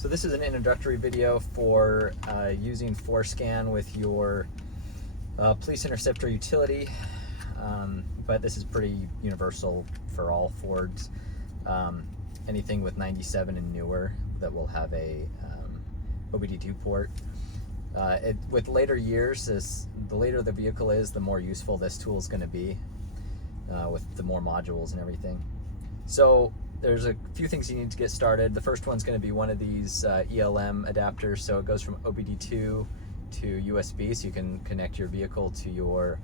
So this is an introductory video for using Forscan with your Police Interceptor utility, but this is pretty universal for all Fords. Anything with 97 and newer that will have a OBD2 port. With later years, the later the vehicle is, the more useful this tool is going to be with the more modules and everything. So there's a few things you need to get started. The first one's going to be one of these ELM adapters. So it goes from OBD2 to USB, so you can connect your vehicle to your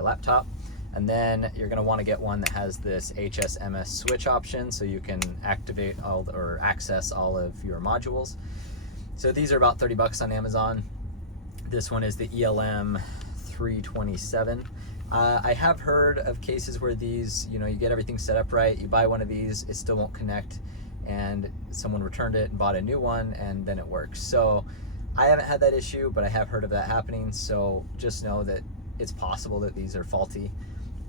laptop. And then you're going to want to get one that has this HSMS switch option, so you can activate or access all of your modules. So these are about 30 bucks on Amazon. This one is the ELM 327. I have heard of cases where these, you get everything set up right, you buy one of these, it still won't connect, and someone returned it and bought a new one, and then it works. So I haven't had that issue, but I have heard of that happening, so just know that it's possible that these are faulty.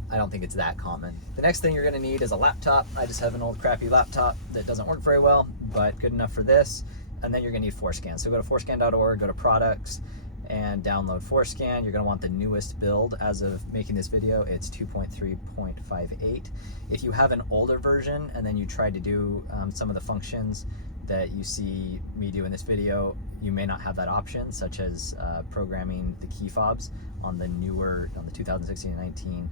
I don't think it's that common. The next thing you're gonna need is a laptop. I just have an old crappy laptop that doesn't work very well, but good enough for this. And then you're gonna need Forscan. So go to forscan.org, go to products, and download Forscan. You're gonna want the newest build. As of making this video, it's 2.3.58. If you have an older version and then you try to do some of the functions that you see me do in this video, you may not have that option, such as programming the key fobs on the 2016 and 19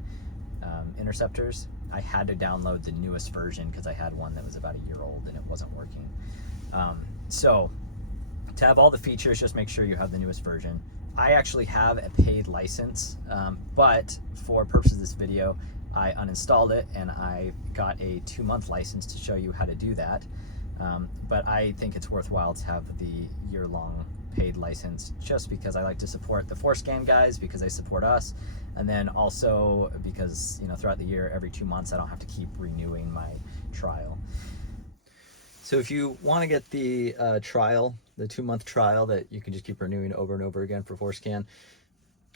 Interceptors. I had to download the newest version because I had one that was about a year old and it wasn't working. So to have all the features, just make sure you have the newest version. I actually have a paid license, but for purposes of this video, I uninstalled it and I got a 2-month license to show you how to do that. But I think it's worthwhile to have the year-long paid license, just because I like to support the Forscan guys, because they support us, and then also because throughout the year, every 2 months, I don't have to keep renewing my trial. So if you want to get the trial, the 2-month trial that you can just keep renewing over and over again for Forscan,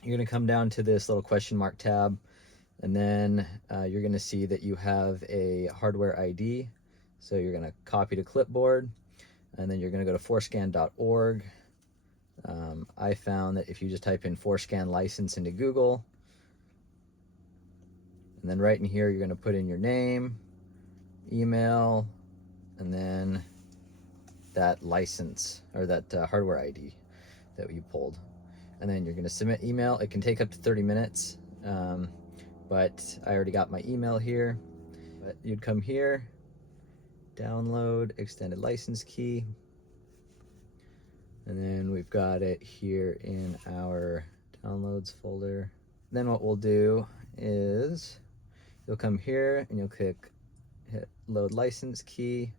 you're going to come down to this little question mark tab, and then you're going to see that you have a hardware ID. So you're going to copy to clipboard, and then you're going to go to forscan.org. I found that if you just type in Forscan license into Google, and then right in here, you're going to put in your name, email, and then that license or that hardware ID that you pulled. And then you're going to submit email. It can take up to 30 minutes, but I already got my email here. But you'd come here, download extended license key, and then we've got it here in our downloads folder. Then what we'll do is you'll come here and you'll hit load license key,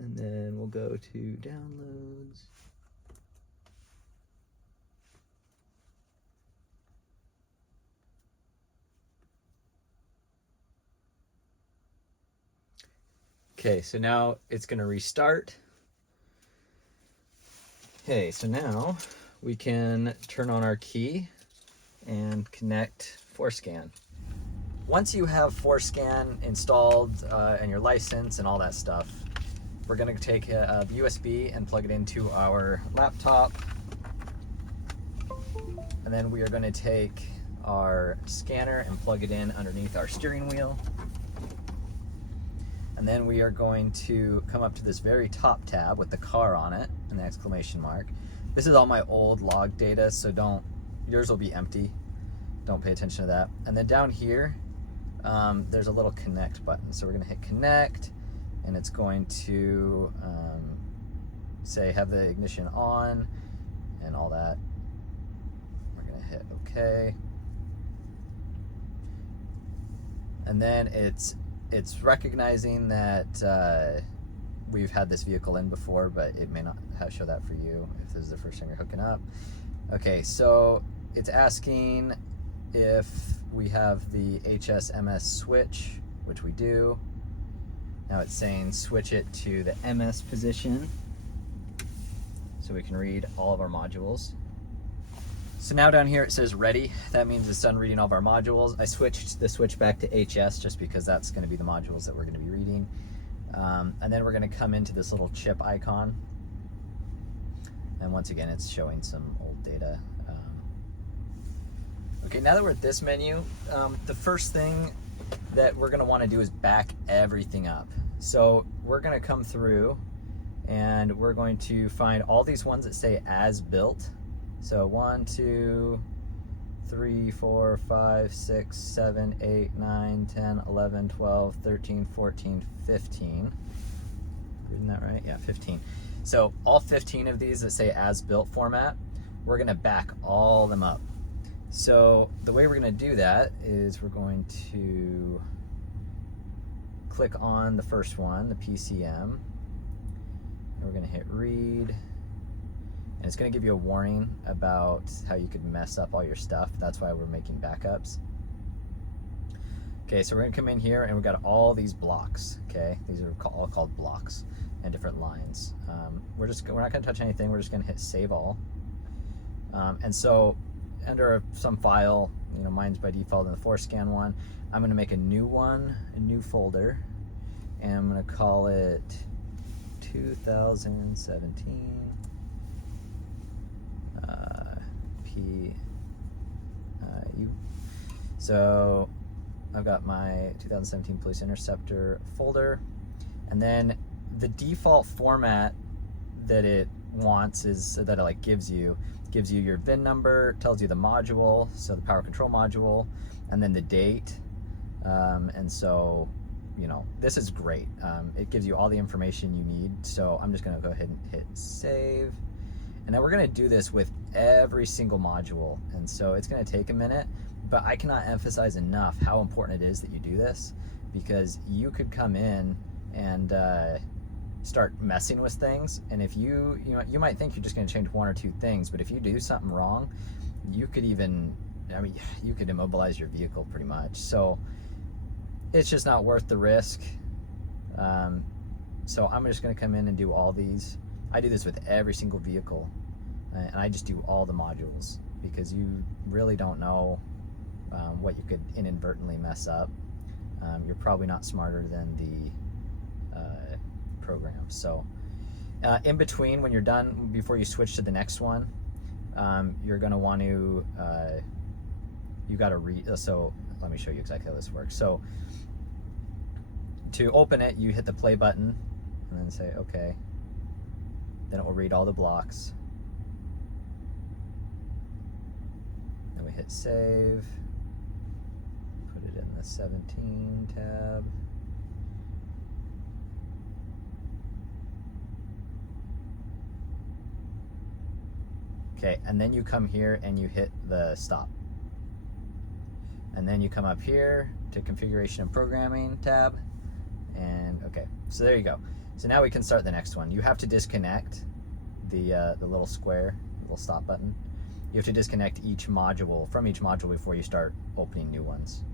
and then we'll go to downloads. Okay, so now it's going to restart. Okay, so now we can turn on our key and connect Forscan. Once you have Forscan installed and your license and all that stuff, we're going to take a USB and plug it into our laptop. And then we are going to take our scanner and plug it in underneath our steering wheel. And then we are going to come up to this very top tab with the car on it and the exclamation mark. This is all my old log data, so yours will be empty. Don't pay attention to that. And then down here, there's a little connect button. So we're gonna hit connect, and it's going to say have the ignition on and all that. We're gonna hit okay. And then it's recognizing that we've had this vehicle in before, but it may not show that for you if this is the first time you're hooking up. Okay, so it's asking if we have the HSMS switch, which we do. Now it's saying switch it to the MS position so we can read all of our modules. So now down here it says ready. That means it's done reading all of our modules. I switched the switch back to HS just because that's going to be the modules that we're going to be reading. And then we're going to come into this little chip icon. And once again, it's showing some old data. Okay, now that we're at this menu, the first thing that we're going to want to do is back everything up. So we're going to come through and we're going to find all these ones that say as built. So 1, 2, 3, 4, 5, 6, 7, 8, 9, 10, 11, 12, 13, 14, 15. Reading that right? Yeah, 15. So all 15 of these that say as built format, we're going to back all them up. So the way we're going to do that is we're going to click on the first one, the PCM, and we're going to hit read, and it's going to give you a warning about how you could mess up all your stuff. That's why we're making backups. Okay, so we're going to come in here and we've got all these blocks. Okay, these are all called blocks and different lines. We're not going to touch anything. We're just going to hit save all. And so under some file, you know, mine's by default in the Forscan one, I'm going to make a new one, a new folder, and I'm going to call it 2017 PU. So I've got my 2017 Police Interceptor folder, and then the default format that it wants is that it gives you your VIN number, tells you the module, so the power control module, and then the date. And so, you know, this is great. It gives you all the information you need. So I'm just going to go ahead and hit save. And now we're going to do this with every single module. And so it's going to take a minute, but I cannot emphasize enough how important it is that you do this, because you could come in and start messing with things, and if you might think you're just going to change 1 or 2 things, but if you do something wrong, you could even, you could immobilize your vehicle pretty much. So it's just not worth the risk. So I'm just going to come in and do all these. I do this with every single vehicle, and I just do all the modules, because you really don't know what you could inadvertently mess up. You're probably not smarter than the program. So in between, when you're done, before you switch to the next one, you're going to want to you got to read. So let me show you exactly how this works. So to open it, you hit the play button and then say okay. Then it will read all the blocks. Then we hit save, put it in the 17 tab. Okay, and then you come here and you hit the stop. And then you come up here to configuration and programming tab. And okay, so there you go. So now we can start the next one. You have to disconnect the little square, little stop button. You have to disconnect each module from each module before you start opening new ones,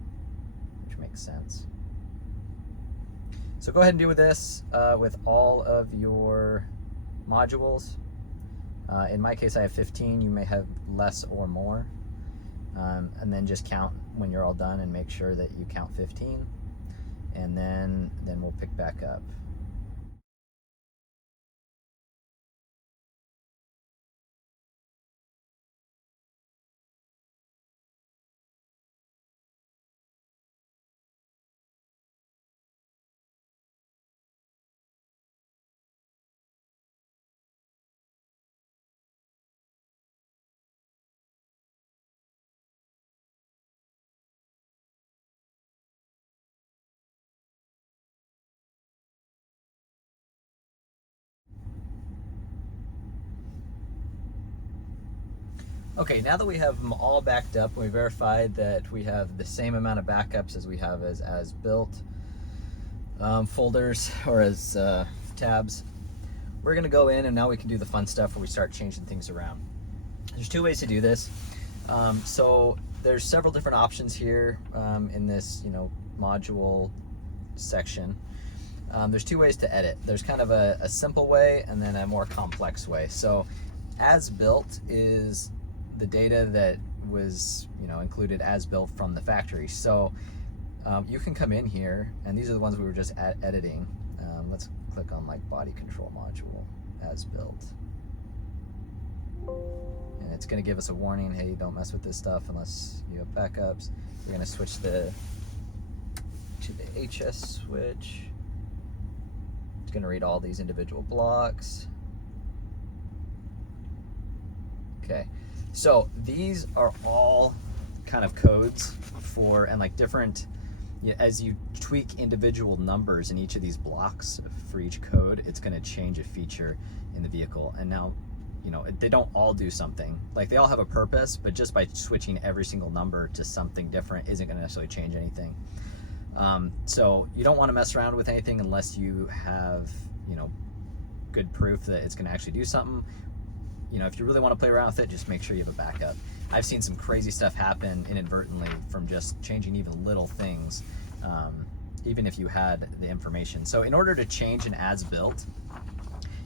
which makes sense. So go ahead and do this with all of your modules. In my case, I have 15. You may have less or more. And then just count when you're all done and make sure that you count 15. And then we'll pick back up. Okay, now that we have them all backed up, we verified that we have the same amount of backups as we have as built folders or as tabs. We're gonna go in and now we can do the fun stuff where we start changing things around. There's 2 ways to do this. So there's several different options here in this module section. There's 2 ways to edit. There's kind of a simple way and then a more complex way. So as built is the data that was included as built from the factory. So you can come in here, and these are the ones we were just editing. let's click on like body control module as built. And it's going to give us a warning, hey, don't mess with this stuff unless you have backups. We're going to switch to the HS switch. It's going to read all these individual blocks. Okay, so these are all kind of codes for, and like different, as you tweak individual numbers in each of these blocks for each code, it's going to change a feature in the vehicle. And now, they don't all do something. Like, they all have a purpose, but just by switching every single number to something different isn't going to necessarily change anything. So you don't want to mess around with anything unless you have, good proof that it's going to actually do something. If you really want to play around with it, just make sure you have a backup. I've seen some crazy stuff happen inadvertently from just changing even little things, even if you had the information. So in order to change an as built,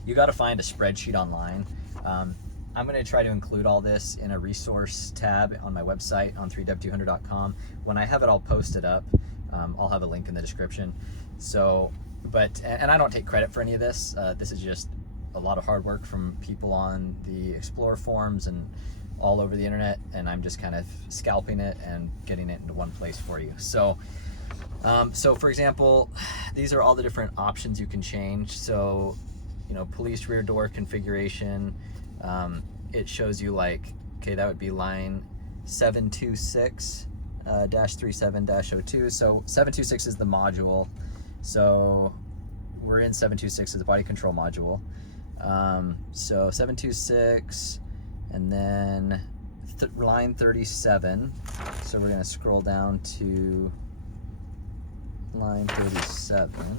you got to find a spreadsheet online. I'm going to try to include all this in a resource tab on my website on 3dev200.com. When I have it all posted up, I'll have a link in the description. So, and I don't take credit for any of this. This is just a lot of hard work from people on the Explorer forums and all over the internet, and I'm just kind of scalping it and getting it into one place for you. So, for example, these are all the different options you can change. So, police rear door configuration, it shows you like, okay, that would be line 726-37-02. So 726 is the module. So we're in 726 as the body control module. So 726, and then line 37. So we're gonna scroll down to line 37.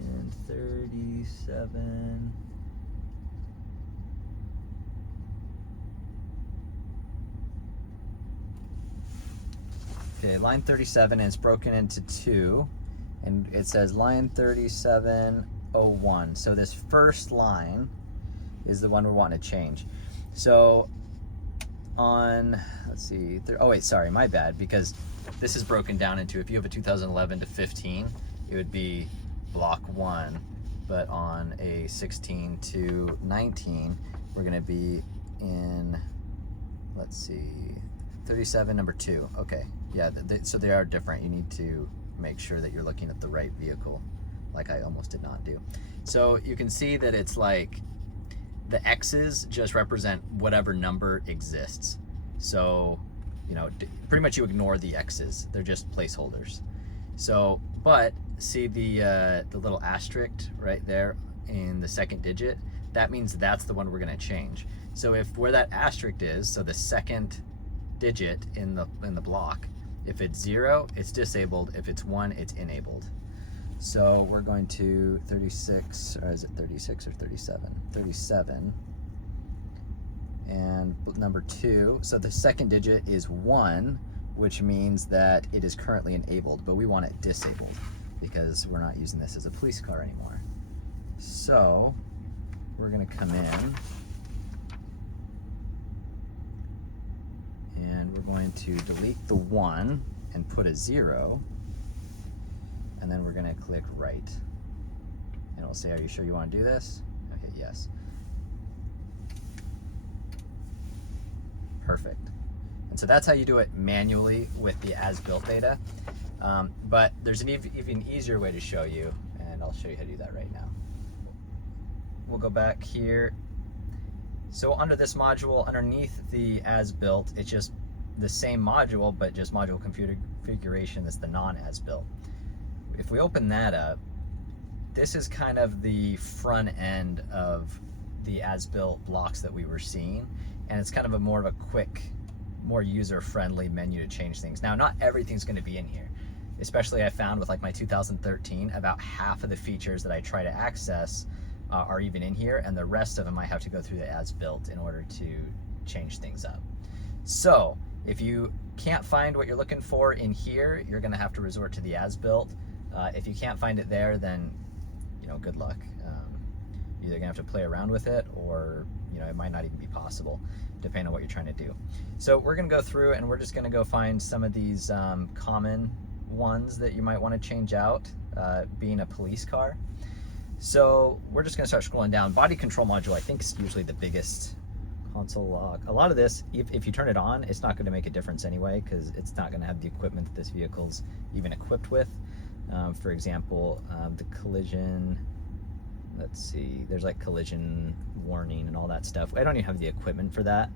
And 37. Okay, line 37, and it's broken into two, and it says line 3701. So this first line is the one we want to change. So on, let's see, oh wait, sorry, my bad, because this is broken down into, if you have a 2011 to 15, it would be block 1, but on a 16 to 19, we're going to be in, let's see, 37 number 2. Okay, yeah, so they are different. You need to make sure that you're looking at the right vehicle, like I almost did not do. So you can see that it's like the X's just represent whatever number exists. So, pretty much you ignore the X's. They're just placeholders. So, but see the little asterisk right there in the second digit? That means that's the one we're going to change. So if where that asterisk is, so the second digit in the block, if it's 0, it's disabled. If it's 1, it's enabled. So we're going to 36, or is it 36 or 37? 37. And number 2, so the second digit is 1, which means that it is currently enabled, but we want it disabled because we're not using this as a police car anymore. So we're going to come in and we're going to delete the 1 and put a 0, and then we're going to click write, and it'll say, are you sure you want to do this? Okay, yes. Perfect. And so that's how you do it manually with the as-built data, but there's an even easier way to show you, and I'll show you how to do that right now. We'll go back here. So under this module, underneath the as-built, it's just the same module, but just module configuration as the non-as-built. If we open that up, this is kind of the front end of the as-built blocks that we were seeing, and it's kind of more of a quick, more user-friendly menu to change things. Now, not everything's going to be in here. Especially I found with like my 2013, about half of the features that I try to access are even in here, and the rest of them I have to go through the as-built in order to change things up. So if you can't find what you're looking for in here, you're going to have to resort to the as-built. If you can't find it there, then good luck. You're either going to have to play around with it, or it might not even be possible, depending on what you're trying to do. So we're going to go through and we're just going to go find some of these common ones that you might want to change out, being a police car. So we're just going to start scrolling down. Body control module, I think, is usually the biggest. Console lock. A lot of this, if you turn it on, it's not going to make a difference anyway, because it's not going to have the equipment that this vehicle's even equipped with. For example, the collision, let's see, there's like collision warning and all that stuff. I don't even have the equipment for that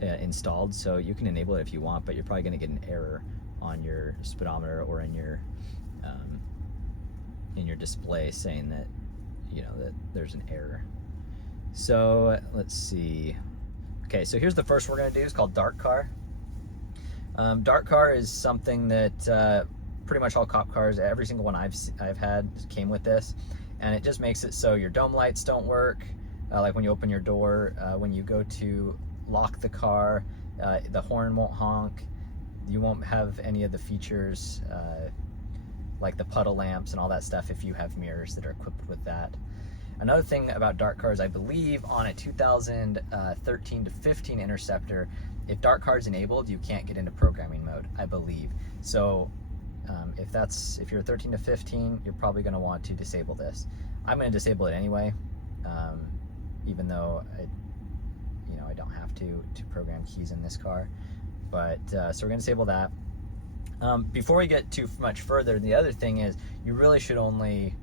installed, so you can enable it if you want, but you're probably going to get an error on your speedometer or in your display saying that, you know, that there's an error. So let's see. Okay, so here's the first we're going to do. It's called Dark Car. Dark Car is something that pretty much all cop cars, every single one I've had came with this, and it just makes it so your dome lights don't work, like when you open your door, when you go to lock the car, the horn won't honk, you won't have any of the features like the puddle lamps and all that stuff if you have mirrors that are equipped with that. Another thing about dark cars, I believe on a 2013 to 15 Interceptor, if dark car is enabled, you can't get into programming mode, I believe. So if you're 13 to 15, you're probably going to want to disable this. I'm going to disable it anyway, even though I don't have to program keys in this car. But so we're going to disable that. Before we get too much further, the other thing is you really should only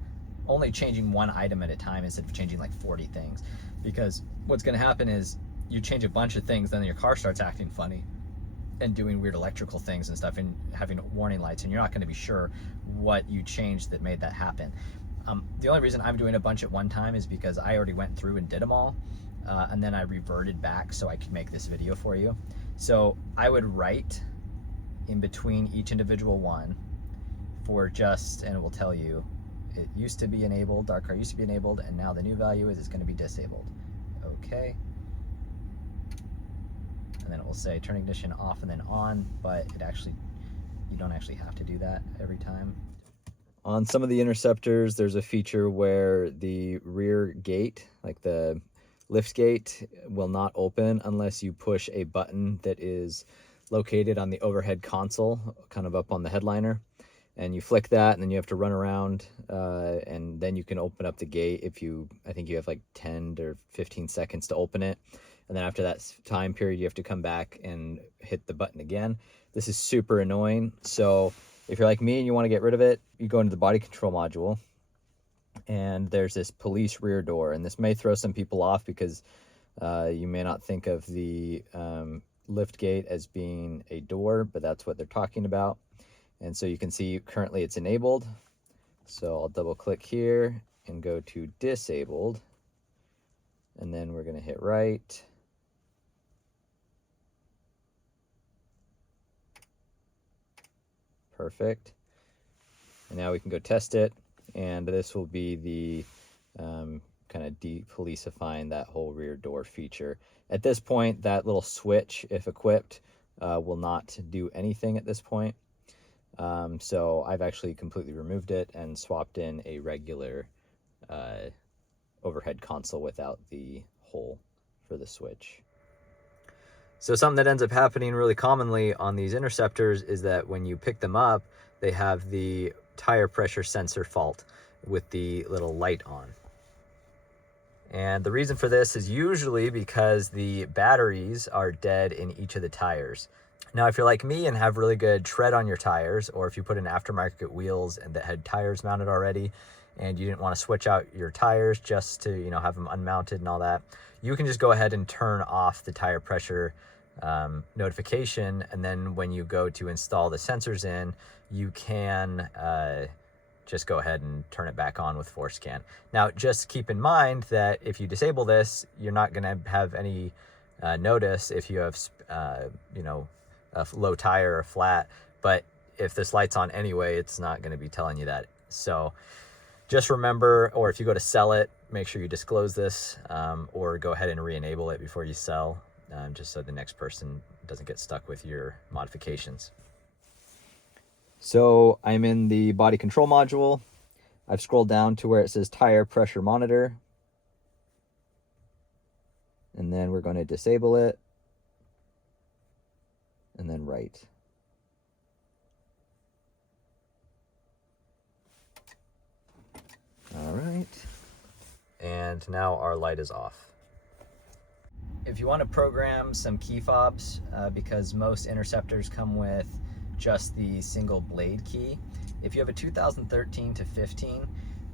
changing one item at a time instead of changing like 40 things, because what's going to happen is you change a bunch of things, then your car starts acting funny and doing weird electrical things and stuff and having warning lights, and you're not going to be sure what you changed that made that happen. The only reason I'm doing a bunch at one time is because I already went through and did them all, and then I reverted back so I could make this video for you. So I would write in between each individual one for just, and it will tell you it used to be enabled, dark car used to be enabled, and now the new value is it's going to be disabled. Okay. And then it will say turn ignition off and then on, but you don't actually have to do that every time. On some of the Interceptors, there's a feature where the rear gate, like the lift gate, will not open unless you push a button that is located on the overhead console, kind of up on the headliner. And you flick that, and then you have to run around, and then you can open up the gate I think you have like 10 or 15 seconds to open it. And then after that time period, you have to come back and hit the button again. This is super annoying. So if you're like me and you want to get rid of it, you go into the body control module, and there's this police rear door. And this may throw some people off because you may not think of the lift gate as being a door, but that's what they're talking about. And so you can see currently it's enabled. So I'll double click here and go to disabled. And then we're going to hit write. Perfect. And now we can go test it. And this will be the kind of de-policifying that whole rear door feature. At this point, that little switch, if equipped, will not do anything at this point. So I've actually completely removed it and swapped in a regular overhead console without the hole for the switch. So something that ends up happening really commonly on these Interceptors is that when you pick them up, they have the tire pressure sensor fault with the little light on. And the reason for this is usually because the batteries are dead in each of the tires. Now, if you're like me and have really good tread on your tires, or if you put in aftermarket wheels and that had tires mounted already, and you didn't want to switch out your tires just to, you know, have them unmounted and all that, you can just go ahead and turn off the tire pressure notification. And then when you go to install the sensors in, you can just go ahead and turn it back on with Forscan. Now, just keep in mind that if you disable this, you're not going to have any notice if you have, you know, a low tire or flat, but if this light's on anyway, it's not going to be telling you that. So just remember, or if you go to sell it, make sure you disclose this, or go ahead and re-enable it before you sell, just so the next person doesn't get stuck with your modifications. So I'm in the body control module. I've scrolled down to where it says tire pressure monitor, and then we're going to disable it. And then write. All right. And now our light is off. If you want to program some key fobs, because most interceptors come with just the single blade key, if you have a 2013 to 15,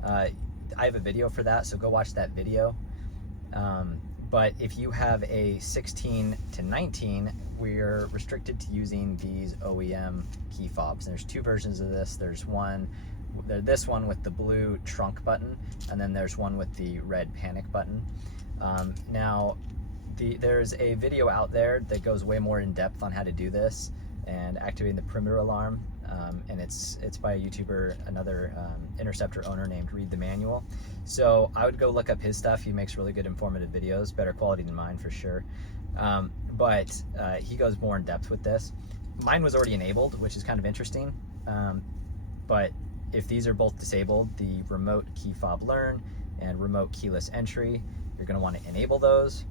I have a video for that, so go watch that video. But if you have a 16 to 19, we're restricted to using these OEM key fobs. And there's two versions of this. There's this one with the blue trunk button, and then there's one with the red panic button. Now, there's a video out there that goes way more in depth on how to do this and activating the perimeter alarm. And it's by a YouTuber, another Interceptor owner named Read the Manual. So I would go look up his stuff. He makes really good informative videos, better quality than mine for sure. But he goes more in depth with this. Mine was already enabled, which is kind of interesting. But if these are both disabled, the remote Key Fob Learn and remote keyless entry, you're going to want to enable those.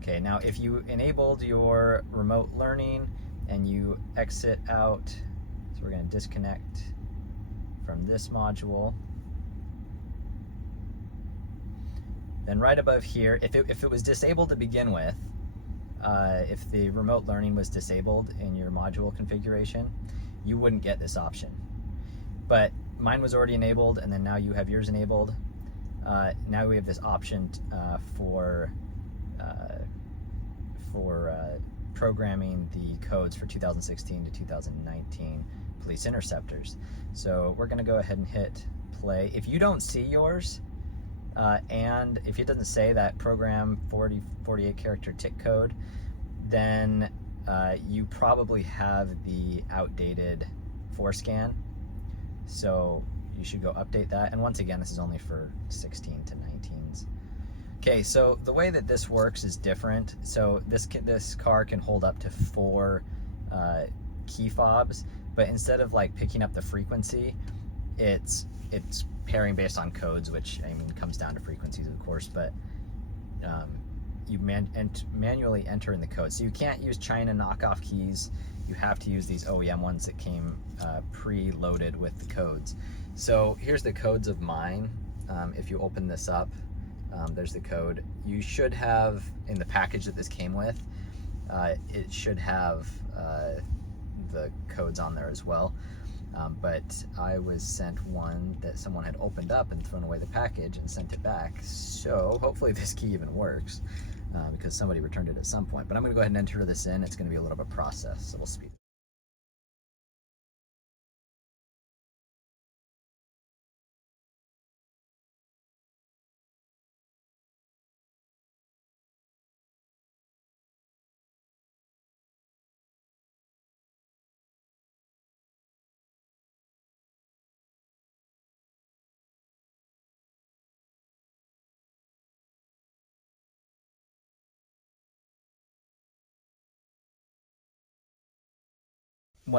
Okay, now if you enabled your remote learning and you exit out, so we're going to disconnect from this module. Then right above here, if it was disabled to begin with, if the remote learning was disabled in your module configuration, you wouldn't get this option. But mine was already enabled, and then now you have yours enabled. Now we have this option for programming the codes for 2016 to 2019 police interceptors. So we're going to go ahead and hit play. If you don't see yours, and if it doesn't say that program 48 character tick code, then you probably have the outdated Forscan. So you should go update that. And once again, this is only for 16 to 19s. Okay, so the way that this works is different. So this car can hold up to 4 key fobs, but instead of like picking up the frequency, it's pairing based on codes, which I mean comes down to frequencies, of course, but you manually enter in the code. So you can't use China knockoff keys. You have to use these OEM ones that came pre-loaded with the codes. So here's the codes of mine. If you open this up, there's the code. You should have, in the package that this came with, it should have the codes on there as well. But I was sent one that someone had opened up and thrown away the package and sent it back. So hopefully this key even works, because somebody returned it at some point. But I'm gonna go ahead and enter this in. It's gonna be a little bit of a process, so we'll speed.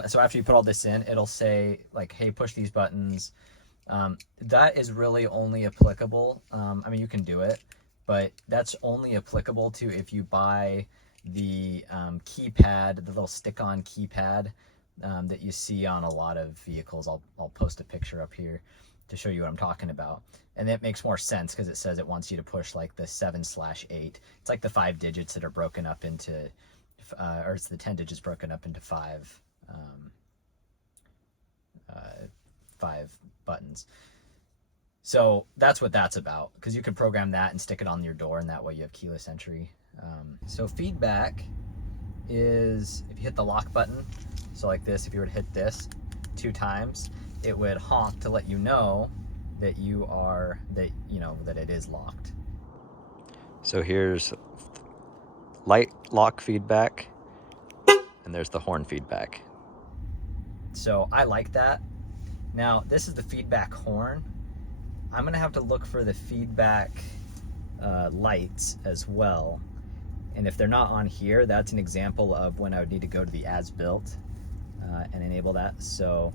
So after you put all this in, it'll say like, hey, push these buttons. That is really only applicable. I mean, you can do it, but that's only applicable to if you buy the keypad, the little stick-on keypad that you see on a lot of vehicles. I'll post a picture up here to show you what I'm talking about. And that makes more sense because it says it wants you to push like the 7/8. It's like the 5 digits that are broken up into, or it's the 10 digits broken up into 5 buttons. So that's what that's about, because you can program that and stick it on your door, and that way you have keyless entry. So feedback is if you hit the lock button, so like this, if you were to hit this 2 times, it would honk to let you know that that it is locked. So here's light lock feedback, and there's the horn feedback. So I like that. Now this is the feedback horn. I'm gonna have to look for the feedback lights as well. And if they're not on here, that's an example of when I would need to go to the as built and enable that. So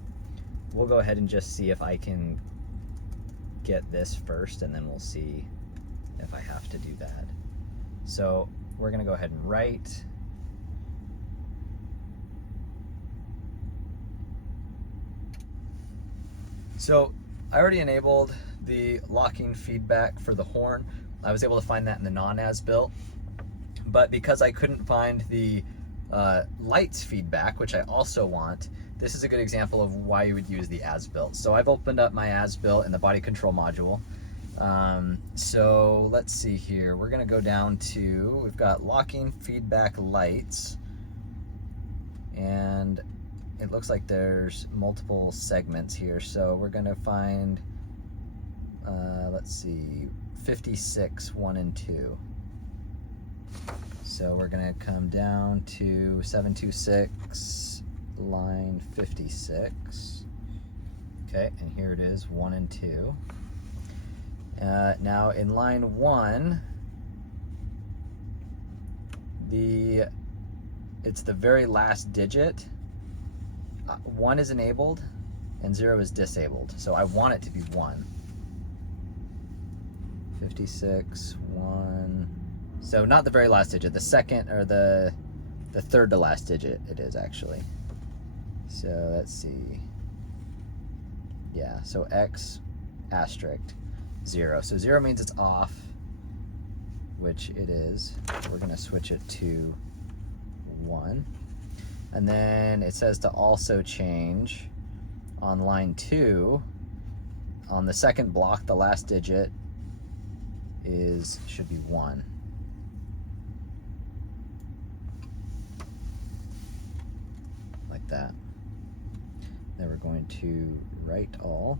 we'll go ahead and just see if I can get this first, and then we'll see if I have to do that. So we're gonna go ahead and write. So I already enabled the locking feedback for the horn. I was able to find that in the non-as-built, but because I couldn't find the lights feedback, which I also want, this is a good example of why you would use the as-built. So I've opened up my as-built in the body control module. So let's see here. We're gonna go down to, we've got locking feedback lights, and it looks like there's multiple segments here. So we're gonna find, let's see, 56, 1 and 2. So we're gonna come down to 726, line 56. Okay, and here it is, 1 and 2. Now in line 1, it's the very last digit. 1 is enabled and 0 is disabled. So I want it to be 1. 56, 1. So not the very last digit, the second or the third to last digit it is actually. So let's see. Yeah, so X asterisk 0. So 0 means it's off, which it is. We're gonna switch it to 1. And then it says to also change on line 2, on the second block, the last digit should be 1. Like that. Then we're going to write all.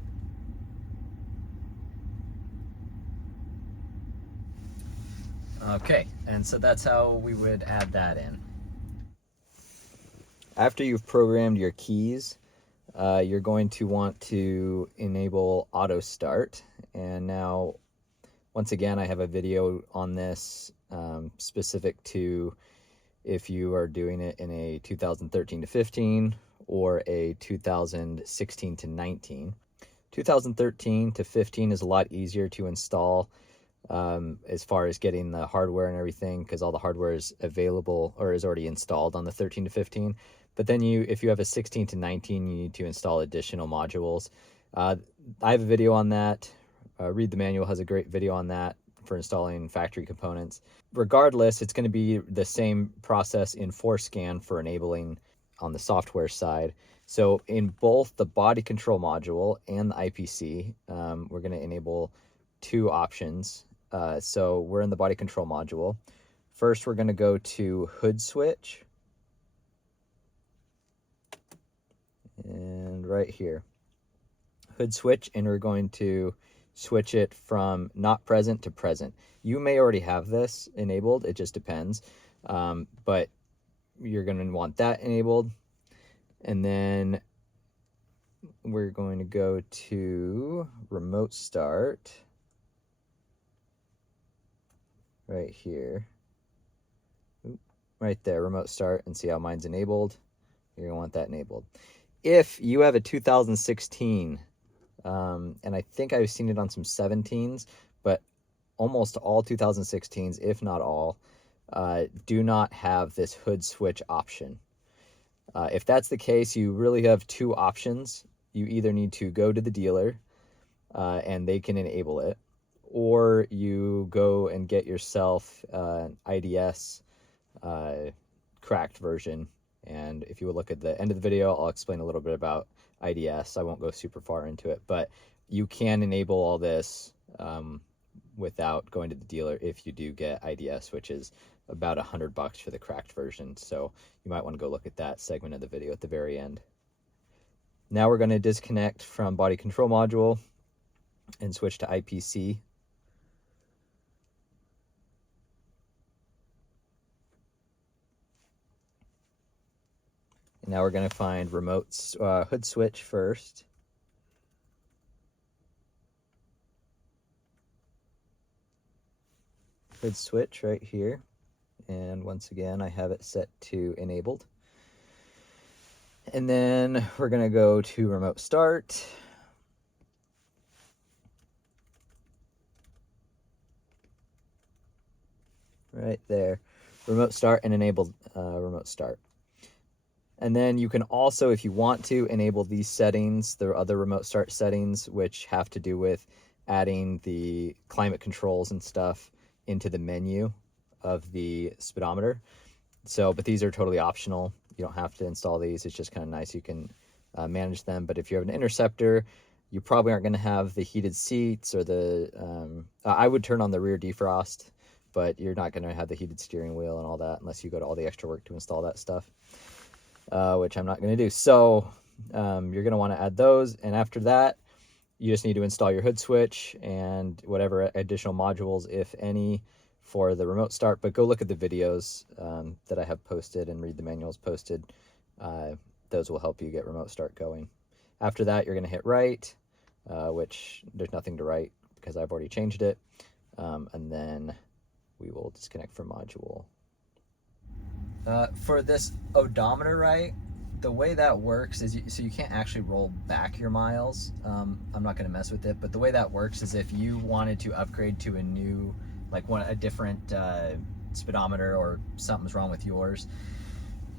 Okay, and so that's how we would add that in. After you've programmed your keys, you're going to want to enable auto start. And now, once again, I have a video on this specific to if you are doing it in a 2013 to 15 or a 2016 to 19. 2013 to 15 is a lot easier to install as far as getting the hardware and everything, because all the hardware is available or is already installed on the 13 to 15. But then if you have a 16 to 19, you need to install additional modules. I have a video on that. Read the Manual has a great video on that for installing factory components. Regardless, it's going to be the same process in Forscan for enabling on the software side. So in both the body control module and the IPC, we're going to enable 2 options. So we're in the body control module. First, we're going to go to hood switch. And right here, hood switch, and we're going to switch it from not present to present. You may already have this enabled, it just depends. But you're going to want that enabled. And then we're going to go to remote start. Right here, right there, remote start, and see how mine's enabled. You're gonna want that enabled. If you have a 2016, and I think I've seen it on some 17s, but almost all 2016s, if not all, do not have this hood switch option. If that's the case, you really have 2 options. You either need to go to the dealer and they can enable it, or you go and get yourself an IDS cracked version. And if you would look at the end of the video, I'll explain a little bit about IDS. I won't go super far into it, but you can enable all this without going to the dealer if you do get IDS, which is about $100 for the cracked version. So you might want to go look at that segment of the video at the very end. Now we're going to disconnect from body control module and switch to IPC. And now we're going to find remote hood switch first. Hood switch right here. And once again, I have it set to enabled. And then we're going to go to remote start. Right there. Remote start and enable remote start. And then you can also, if you want to, enable these settings, the other remote start settings, which have to do with adding the climate controls and stuff into the menu of the speedometer. So, but these are totally optional. You don't have to install these. It's just kind of nice. You can manage them. But if you have an Interceptor, you probably aren't going to have the heated seats or the, I would turn on the rear defrost, but you're not going to have the heated steering wheel and all that unless you go to all the extra work to install that stuff. Which I'm not going to do. So you're going to want to add those. And after that, you just need to install your hood switch and whatever additional modules, if any, for the remote start. But go look at the videos that I have posted and read the manuals posted. Those will help you get remote start going. After that, you're going to hit write, which there's nothing to write because I've already changed it. And then we will disconnect from module. For this odometer write, the way that works is, so you can't actually roll back your miles. I'm not going to mess with it, but the way that works is if you wanted to upgrade to a new, like a different speedometer, or something's wrong with yours,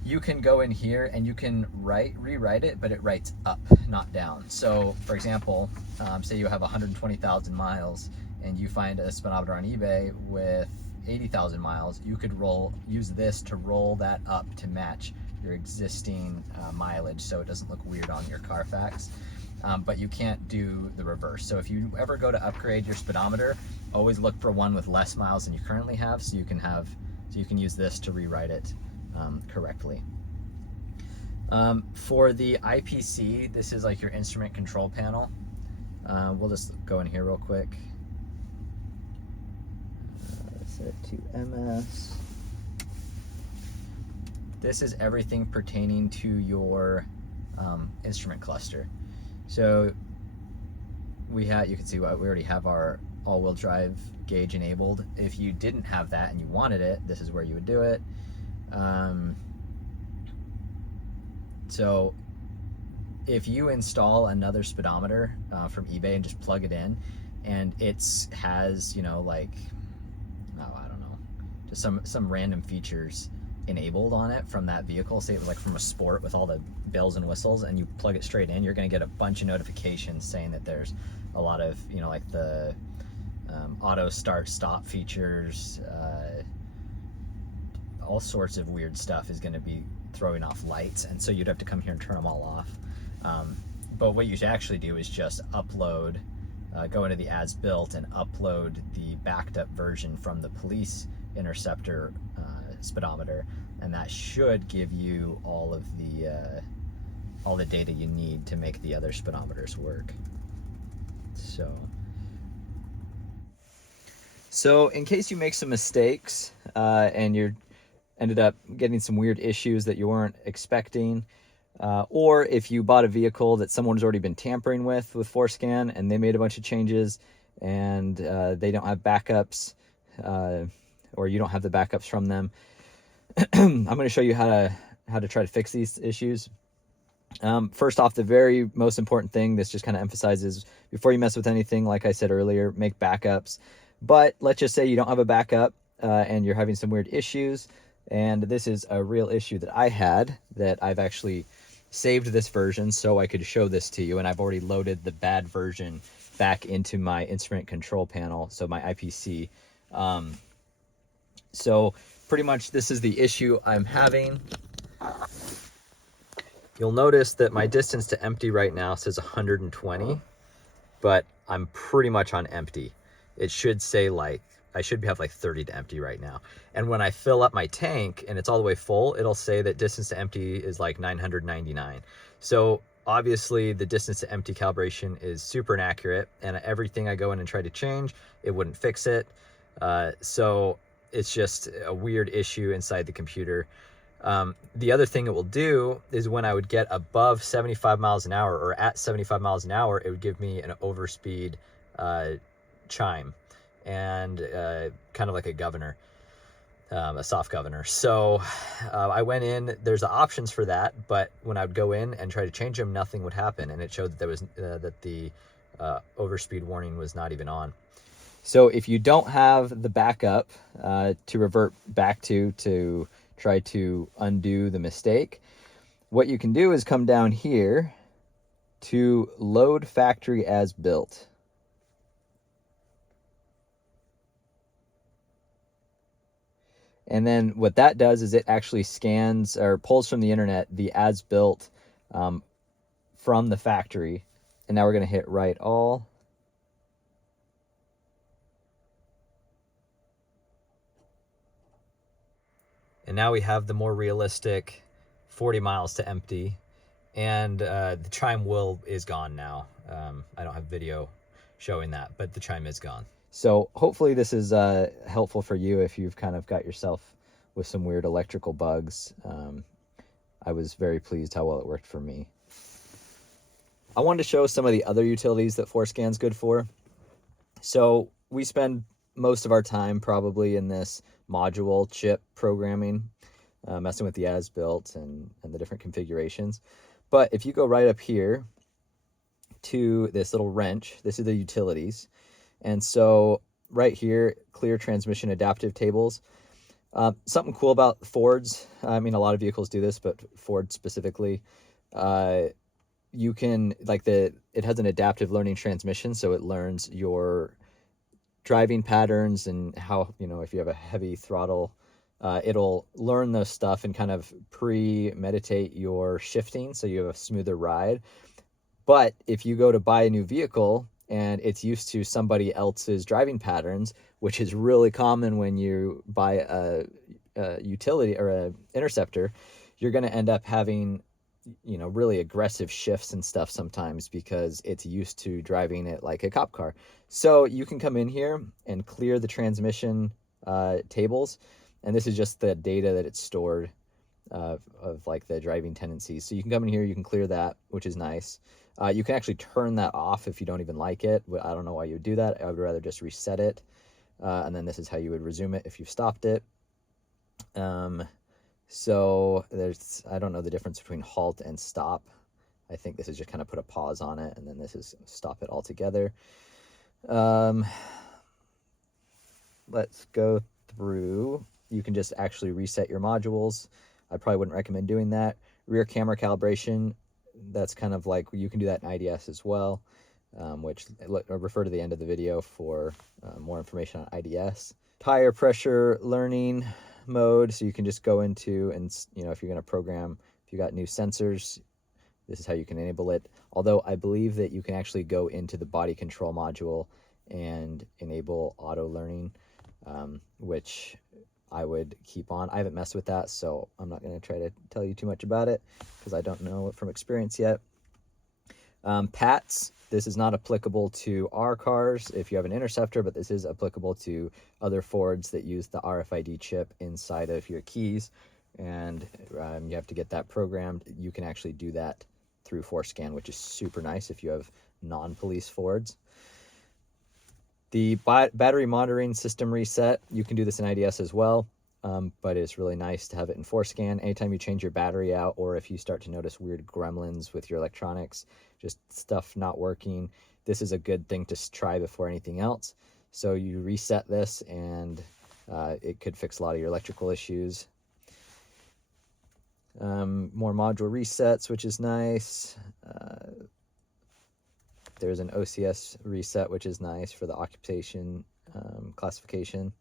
you can go in here and you can rewrite it, but it writes up, not down. So for example, say you have 120,000 miles and you find a speedometer on eBay with 80,000 miles, you could use this to roll that up to match your existing mileage, so it doesn't look weird on your Carfax. But you can't do the reverse. So if you ever go to upgrade your speedometer, always look for one with less miles than you currently have, so you can use this to rewrite it correctly. For the IPC, this is like your instrument control panel. We'll just go in here real quick. Set it to MS. This is everything pertaining to your instrument cluster. So you can see we already have our all-wheel drive gauge enabled. If you didn't have that and you wanted it, this is where you would do it. So if you install another speedometer from eBay and just plug it in, and it has, you know, like, oh, I don't know, just some random features enabled on it from that vehicle, say it was like from a Sport with all the bells and whistles, and you plug it straight in, you're going to get a bunch of notifications saying that there's a lot of, you know, like the auto start stop features, all sorts of weird stuff is going to be throwing off lights, and so you'd have to come here and turn them all off. But what you should actually do is just upload, go into the as built and upload the backed up version from the police Interceptor speedometer, and that should give you all the data you need to make the other speedometers work. So in case you make some mistakes and you're ended up getting some weird issues that you weren't expecting, or if you bought a vehicle that someone's already been tampering with Forscan and they made a bunch of changes and they don't have backups, or you don't have the backups from them, I'm going to show you how to try to fix these issues. First off, the very most important thing, this just kind of emphasizes, before you mess with anything, like I said earlier, make backups. But let's just say you don't have a backup and you're having some weird issues, and this is a real issue that I had, that I've actually saved this version so I could show this to you, and I've already loaded the bad version back into my instrument control panel, so my IPC. So pretty much this is the issue I'm having. You'll notice that my distance to empty right now says 120, but I'm pretty much on empty. It should say like, I should have like 30 to empty right now. And when I fill up my tank and it's all the way full, it'll say that distance to empty is like 999. So obviously the distance to empty calibration is super inaccurate, and everything I go in and try to change, it wouldn't fix it. So it's just a weird issue inside the computer. The other thing it will do is when I would get above 75 miles an hour, or at 75 miles an hour, it would give me an overspeed chime, and kind of like a governor, a soft governor. So I went in, there's the options for that, but when I would go in and try to change them, nothing would happen, and it showed that there was that the overspeed warning was not even on. So if you don't have the backup to revert back to try to undo the mistake, what you can do is come down here to load factory as built. And then what that does is it actually scans or pulls from the internet the as built from the factory. And now we're going to hit write all. And now we have the more realistic 40 miles to empty. And the chime wheel is gone now. I don't have video showing that, but the chime is gone. So hopefully this is helpful for you if you've kind of got yourself with some weird electrical bugs. I was very pleased how well it worked for me. I wanted to show some of the other utilities that Forscan's good for. So we spend most of our time probably in this module chip programming, messing with the as-built and the different configurations. But if you go right up here to this little wrench, this is the utilities. And so right here, clear transmission adaptive tables. Something cool about Fords, I mean, a lot of vehicles do this, but Ford specifically, you can, like it has an adaptive learning transmission, so it learns your driving patterns and how, if you have a heavy throttle, it'll learn those stuff and kind of pre-meditate your shifting so you have a smoother ride. But if you go to buy a new vehicle and it's used to somebody else's driving patterns, which is really common when you buy a utility or a Interceptor, you're going to end up having, really aggressive shifts and stuff sometimes because it's used to driving it like a cop car. So you can come in here and clear the transmission tables. And this is just the data that it's stored of like the driving tendencies. So you can come in here, you can clear that, which is nice. You can actually turn that off if you don't even like it. I don't know why you would do that. I would rather just reset it. And then this is how you would resume it if you've stopped it. So I don't know the difference between halt and stop. I think this is just kind of put a pause on it, and then this is stop it altogether. Let's go through. You can just actually reset your modules. I probably wouldn't recommend doing that. Rear camera calibration, that's kind of like, you can do that in IDS as well, which refer to the end of the video for more information on IDS. Tire pressure learning mode, so you can just go into and, if you're going to program, if you got new sensors, this is how you can enable it. Although I believe that you can actually go into the body control module and enable auto learning, which I would keep on. I haven't messed with that, so I'm not going to try to tell you too much about it because I don't know it from experience yet. PATs, this is not applicable to our cars if you have an Interceptor, but this is applicable to other Fords that use the RFID chip inside of your keys, and you have to get that programmed. You can actually do that through Forscan, which is super nice if you have non-police Fords. The battery monitoring system reset, you can do this in IDS as well, but it's really nice to have it in Forscan. Anytime you change your battery out, or if you start to notice weird gremlins with your electronics, just stuff not working, this is a good thing to try before anything else. So you reset this, and it could fix a lot of your electrical issues. More module resets, which is nice. There's an OCS reset, which is nice for the occupation classification.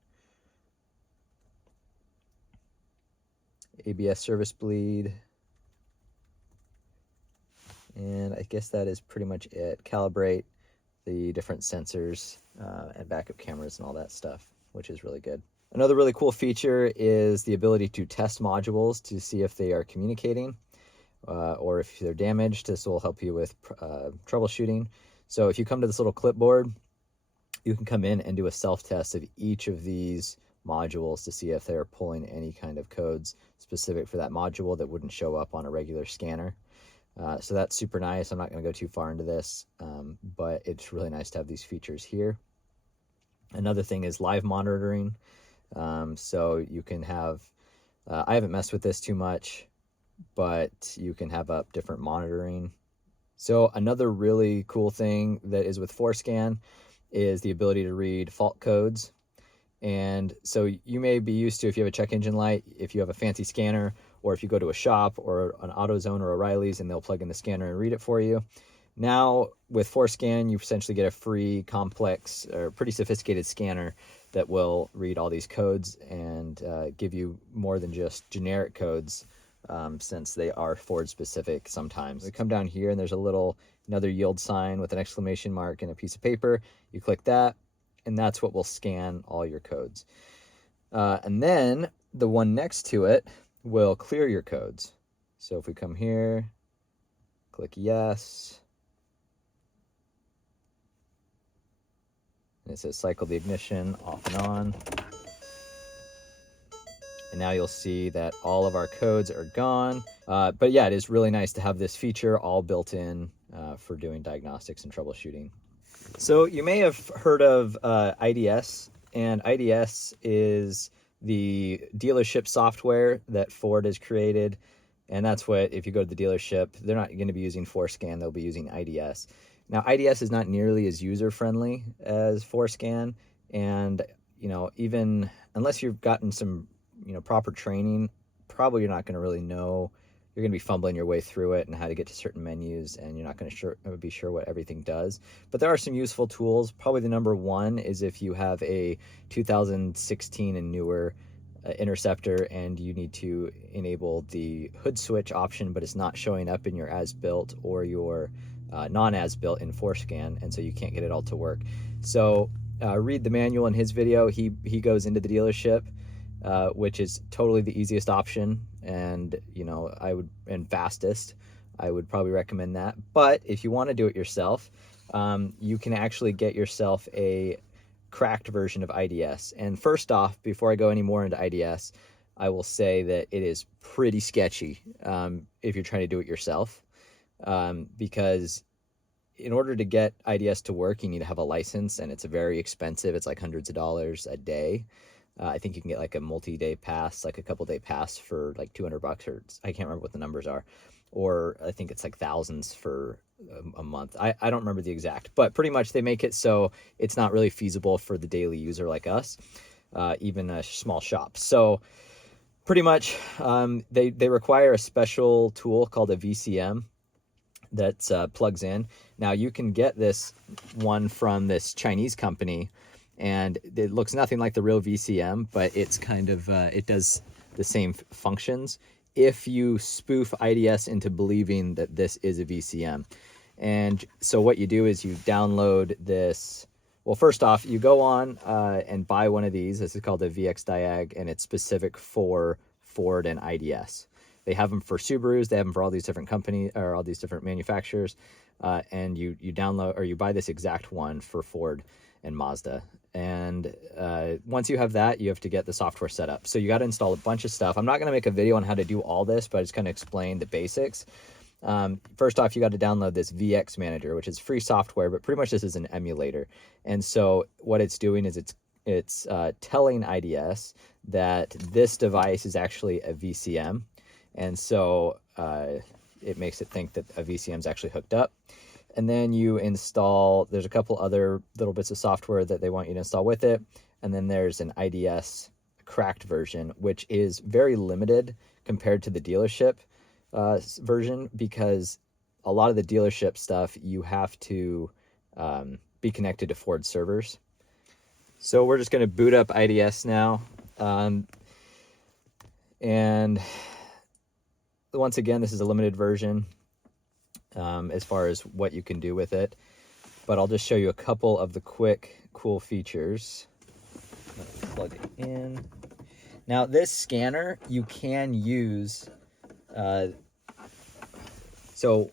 ABS service bleed. And I guess that is pretty much it. Calibrate the different sensors and backup cameras and all that stuff, which is really good. Another really cool feature is the ability to test modules to see if they are communicating or if they're damaged. This will help you with troubleshooting. So if you come to this little clipboard, you can come in and do a self-test of each of these modules to see if they're pulling any kind of codes specific for that module that wouldn't show up on a regular scanner. So that's super nice. I'm not going to go too far into this, but it's really nice to have these features here. Another thing is live monitoring. So you can have, I haven't messed with this too much, but you can have up different monitoring. So another really cool thing that is with Forscan is the ability to read fault codes. And so you may be used to, if you have a check engine light, if you have a fancy scanner, or if you go to a shop or an AutoZone or O'Reilly's and they'll plug in the scanner and read it for you. Now with Forscan, you essentially get a free, complex, or pretty sophisticated scanner that will read all these codes and give you more than just generic codes, since they are Ford specific sometimes. We come down here and there's another yield sign with an exclamation mark and a piece of paper. You click that, and that's what will scan all your codes. And then the one next to it will clear your codes. So if we come here, click yes, and it says cycle the ignition off and on. And now you'll see that all of our codes are gone. But yeah, it is really nice to have this feature all built in for doing diagnostics and troubleshooting. So you may have heard of IDS, and IDS is the dealership software that Ford has created. And that's what, if you go to the dealership, they're not going to be using Forscan, they'll be using IDS. Now, IDS is not nearly as user-friendly as Forscan, and, you know, even unless you've gotten some, you know, proper training, probably you're not going to really know. You're going to be fumbling your way through it and how to get to certain menus, and you're not going to be sure what everything does. But there are some useful tools. Probably the number one is if you have a 2016 and newer Interceptor and you need to enable the hood switch option, but it's not showing up in your as-built or your non-as-built in Forscan, and so you can't get it all to work. So read the manual in his video. He goes into the dealership, which is totally the easiest option, and you know, and fastest. I would probably recommend that. But if you want to do it yourself, you can actually get yourself a cracked version of IDS. And first off, before I go any more into IDS, I will say that it is pretty sketchy if you're trying to do it yourself, because in order to get IDS to work, you need to have a license, and it's very expensive. It's like hundreds of dollars a day. I think you can get like a multi-day pass, like a couple-day pass for like $200, or I can't remember what the numbers are, or I think it's like thousands for a month. I don't remember the exact, but pretty much they make it so it's not really feasible for the daily user like us, even a small shop. So pretty much they require a special tool called a VCM that plugs in. Now you can get this one from this Chinese company, and it looks nothing like the real VCM, but it's kind of, it does the same functions if you spoof IDS into believing that this is a VCM. And so what you do is you download this. Well, first off, you go on and buy one of these. This is called a VX Diag, and it's specific for Ford and IDS. They have them for Subarus. They have them for all these different companies, or all these different manufacturers. And you download, or you buy this exact one for Ford and Mazda. And once you have that, you have to get the software set up. So you got to install a bunch of stuff. I'm not going to make a video on how to do all this, but I just kind of explain the basics. First off, you got to download this VX Manager, which is free software, but pretty much this is an emulator. And so what it's doing is it's telling IDS that this device is actually a VCM. And so it makes it think that a VCM is actually hooked up. And then you install, there's a couple other little bits of software that they want you to install with it. And then there's an IDS cracked version, which is very limited compared to the dealership version, because a lot of the dealership stuff, you have to be connected to Ford servers. So we're just going to boot up IDS now. And once again, this is a limited version as far as what you can do with it, but I'll just show you a couple of the quick, cool features. Plug it in. Now, this scanner you can use. So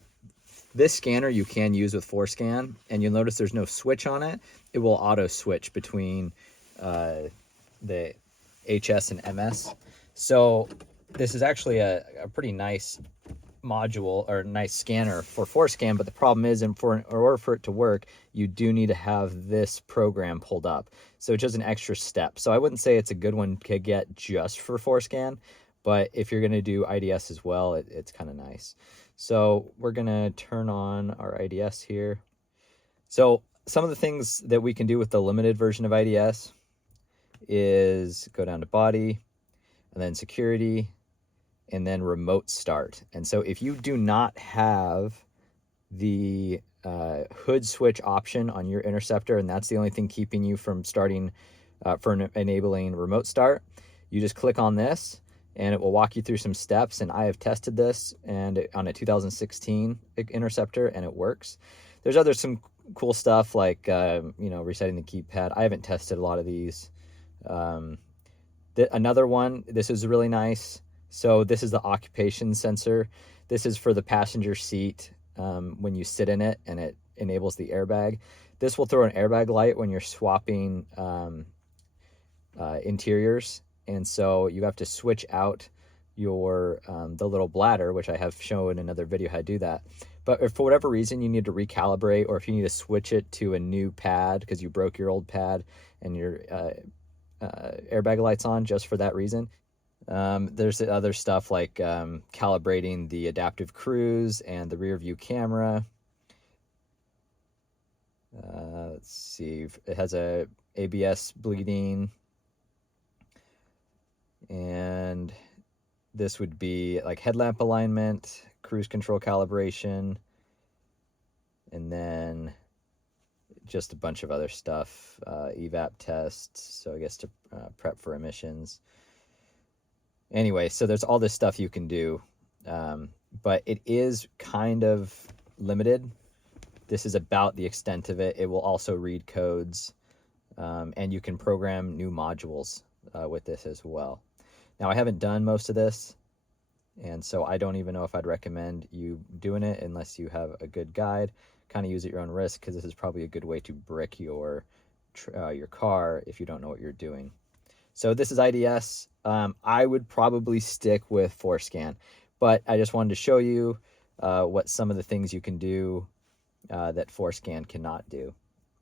this scanner you can use with Forscan, and you'll notice there's no switch on it. It will auto switch between the HS and MS. So this is actually a pretty nice module, or nice scanner for Forscan, but the problem is, in order for it to work, you do need to have this program pulled up. So it's just an extra step. So I wouldn't say it's a good one to get just for Forscan, but if you're going to do IDS as well, it's kind of nice. So we're going to turn on our IDS here. So some of the things that we can do with the limited version of IDS is go down to body, and then security, and then remote start. And so if you do not have the hood switch option on your Interceptor, and that's the only thing keeping you from starting enabling remote start, you just click on this and it will walk you through some steps. And I have tested this and on a 2016 Interceptor, and it works. There's some cool stuff like resetting the keypad. I haven't tested a lot of these. Another one, this is really nice. So this is the occupation sensor. This is for the passenger seat when you sit in it, and it enables the airbag. This will throw an airbag light when you're swapping interiors, and so you have to switch out your the little bladder, which I have shown in another video how to do that. But if for whatever reason you need to recalibrate, or if you need to switch it to a new pad because you broke your old pad and your airbag light's on just for that reason, there's other stuff like calibrating the adaptive cruise and the rear view camera. Let's see, it has a ABS bleeding, and this would be like headlamp alignment, cruise control calibration, and then just a bunch of other stuff, evap tests, so I guess to prep for emissions. Anyway, so there's all this stuff you can do, but it is kind of limited. This is about the extent of it. It will also read codes, and you can program new modules with this as well. Now, I haven't done most of this, and so I don't even know if I'd recommend you doing it unless you have a good guide. Kind of use at your own risk, because this is probably a good way to brick your car if you don't know what you're doing. So this is IDS. I would probably stick with Forscan, but I just wanted to show you what some of the things you can do that Forscan cannot do.